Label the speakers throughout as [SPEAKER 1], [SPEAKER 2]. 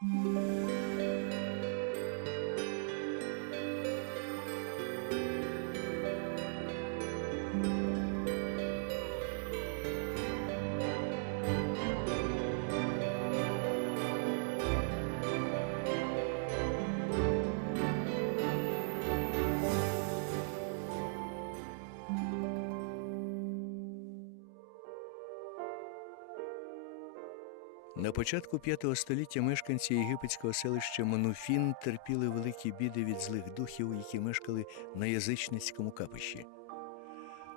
[SPEAKER 1] Música На початку V століття мешканці єгипетського селища Мануфін терпіли великі біди від злих духів, які мешкали на язичницькому капищі.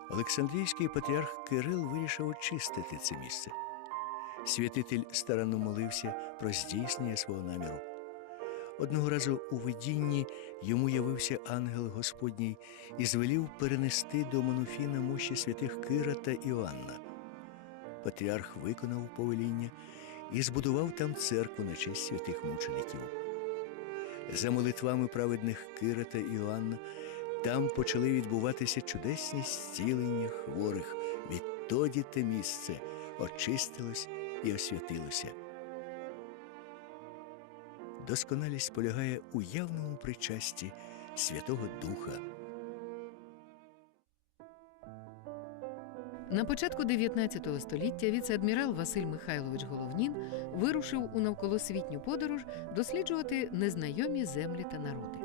[SPEAKER 1] Олександрійський патріарх Кирил вирішив очистити це місце. Святитель старанно молився про здійснення свого наміру. Одного разу у видінні йому явився ангел Господній і звелів перенести до Мануфіна мощі святих Кира та Іоанна. Патріарх виконав повеління і збудував там церкву на честь святих мучеників. За молитвами праведних Кира та Іоанна там почали відбуватися чудесні зцілення хворих. Відтоді те місце очистилось і освятилося. Досконалість полягає у явному причасті Святого Духа.
[SPEAKER 2] На початку 19 століття віце-адмірал Василь Михайлович Головнін вирушив у навколосвітню подорож досліджувати незнайомі землі та народи.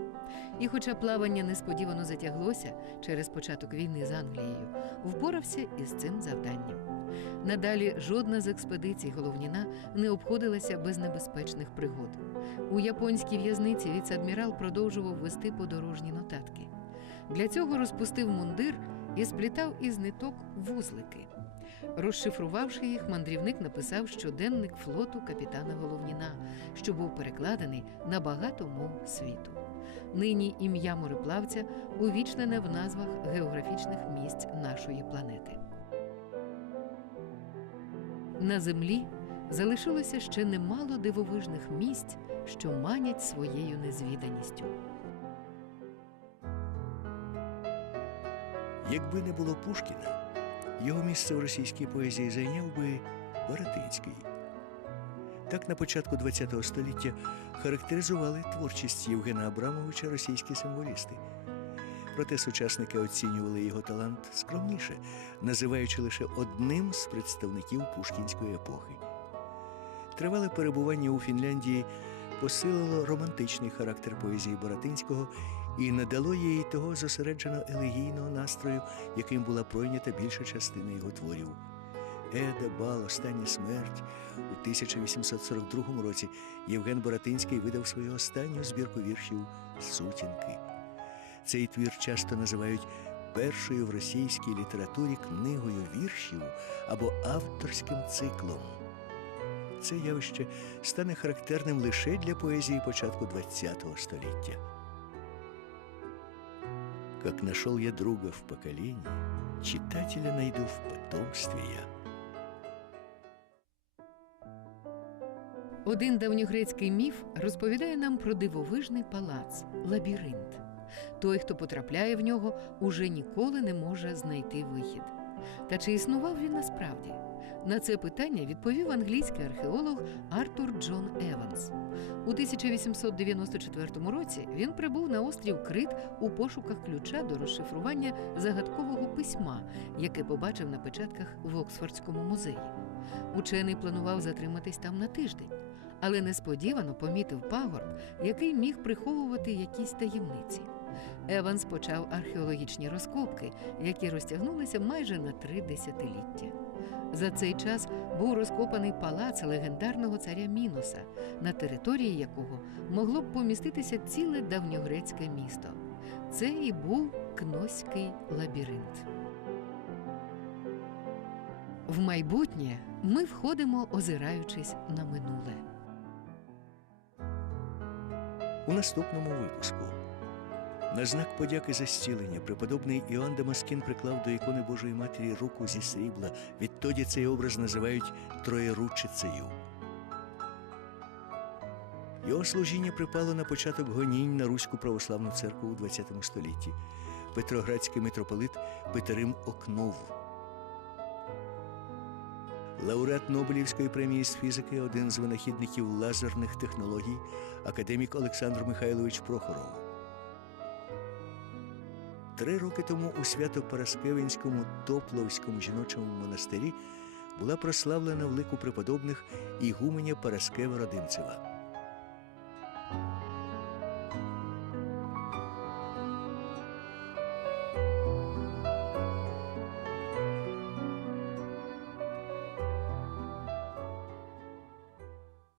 [SPEAKER 2] І, хоча плавання несподівано затяглося через початок війни з Англією, впорався із цим завданням. Надалі жодна з експедицій Головніна не обходилася без небезпечних пригод. У японській в'язниці віце-адмірал продовжував вести подорожні нотатки. Для цього розпустив мундир і сплітав із ниток вузлики. Розшифрувавши їх, мандрівник написав щоденник флоту капітана Головніна, що був перекладений на багато мов світу. Нині ім'я мореплавця увічнене в назвах географічних місць нашої планети. На землі залишилося ще немало дивовижних місць, що манять своєю незвіданістю.
[SPEAKER 1] Якби не було Пушкіна, його місце в російській поезії зайняв би Баратинський. Так на початку ХХ століття характеризували творчість Євгена Абрамовича російські символісти. Проте сучасники оцінювали його талант скромніше, називаючи лише одним з представників пушкінської епохи. Тривале перебування у Фінляндії посилило романтичний характер поезії Боротинського і надало їй того зосереджено елегійного настрою, яким була пройнята більша частина його творів. Еда, Бал, Остання смерть. У 1842 році Євген Боротинський видав свою останню збірку віршів Сутінки. Цей твір часто називають першою в російській літературі книгою віршів або авторським циклом. Це явище стане характерним лише для поезії початку ХХ століття. Как нашел я друга в поколении, читателя найду в потомстве я.
[SPEAKER 2] Один давньогрецький міф розповідає нам про дивовижний палац лабіринт. Той, хто потрапляє в нього, уже ніколи не може знайти вихід. Та чи існував він насправді? На це питання відповів англійський археолог Артур Джон Еванс. У 1894 році він прибув на острів Крит у пошуках ключа до розшифрування загадкового письма, яке побачив на печатках в Оксфордському музеї. Учений планував затриматись там на тиждень, але несподівано помітив пагорб, який міг приховувати якісь таємниці. Еванс почав археологічні розкопки, які розтягнулися майже на три десятиліття. За цей час був розкопаний палац легендарного царя Міноса, на території якого могло б поміститися ціле давньогрецьке місто. Це і був Кноський лабіринт. В майбутнє ми входимо, озираючись на минуле.
[SPEAKER 1] У наступному випуску. На знак подяки за зцілення преподобний Іоанн Дамаскін приклав до ікони Божої Матері руку зі срібла. Відтоді цей образ називають Троєручицею. Його служіння припало на початок гонінь на Руську православну церкву у ХХ столітті. Петроградський митрополит Петерим Окнов. Лауреат Нобелівської премії з фізики, один з винахідників лазерних технологій, академік Олександр Михайлович Прохоров. Три роки тому у Свято-Параскевинському Топловському жіночому монастирі була прославлена в лику преподобних ігуменя Параскева Родимцева.